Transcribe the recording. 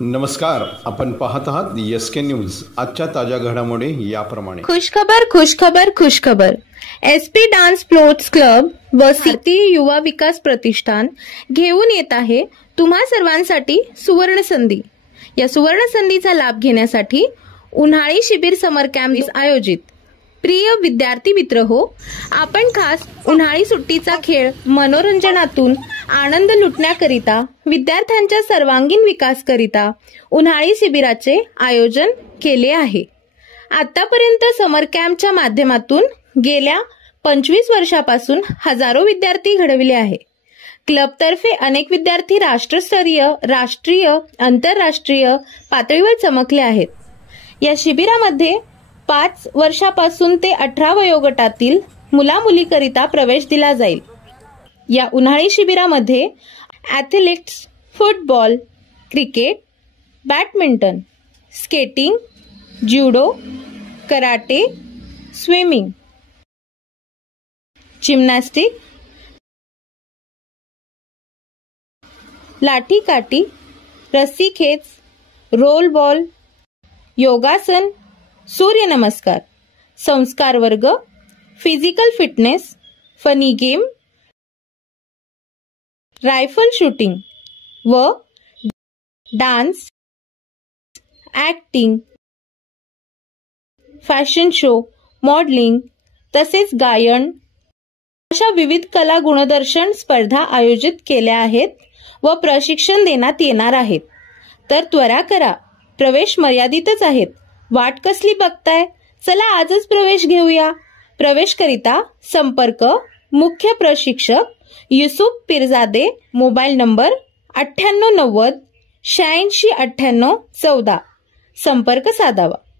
नमस्कार, आपण पाहत आहात एसके न्यूज। आजच्या ताज्या घडामोडी याप्रमाणे। खुशखबर। एसपी डान्स स्पोर्ट्स क्लब व भारतीय युवा विकास प्रतिष्ठान घेऊन येत आहे तुम्हा सर्वांसाठी सुवर्ण संधी। या सुवर्ण संधीचा लाभ घेण्यासाठी उन्हाळी शिबिर समर कॅम्प आयोजित। प्रिय विद्यार्थी मित्र हो, आपण खास उन्हाळी सुट्टीचा खेळ मनोरंजनातून आनंद लुटण्याकरिता विद्यार्थ्यांच्या सर्वांगीण विकास करिता उन्हाळी शिबिराचे आयोजन केले आहे। आतापर्यंत समर कॅम्पच्या माध्यमातून गेल्या 25 वर्षापासून हजारो विद्यार्थी घडविले आहे। क्लबतर्फे अनेक विद्यार्थी राष्ट्रस्तरीय, राष्ट्रीय, आंतरराष्ट्रीय पातळीवर चमकले आहेत। या शिबिरामध्ये 5 वर्षापासून ते 18 वयोगटातील मुला-मुलीकरिता प्रवेश दिला जाईल। या उन्हाळी शिबिरामध्ये athletics, football, cricket, badminton, skating, judo, karate, swimming, gymnastic, लाठीकाठी, रस्सीखेच, रोल बॉल, योगासन, सूर्यनमस्कार, संस्कार वर्ग, physical fitness, funny game, rifle shooting व dance, acting, fashion show, modelling तसेच गायन अशा विविध कला गुणदर्शन स्पर्धा आयोजित केल्या आहेत व प्रशिक्षण देण्यात येणार आहेत। तर त्वरा करा, प्रवेश मर्यादितच आहेत। वाट कसली बघताय? चला आजच प्रवेश घेऊया। प्रवेशकरिता संपर्क मुख्य प्रशिक्षक युसुफ पीरजादे, मोबाईल नंबर 9890 86 98 14, संपर्क साधावा।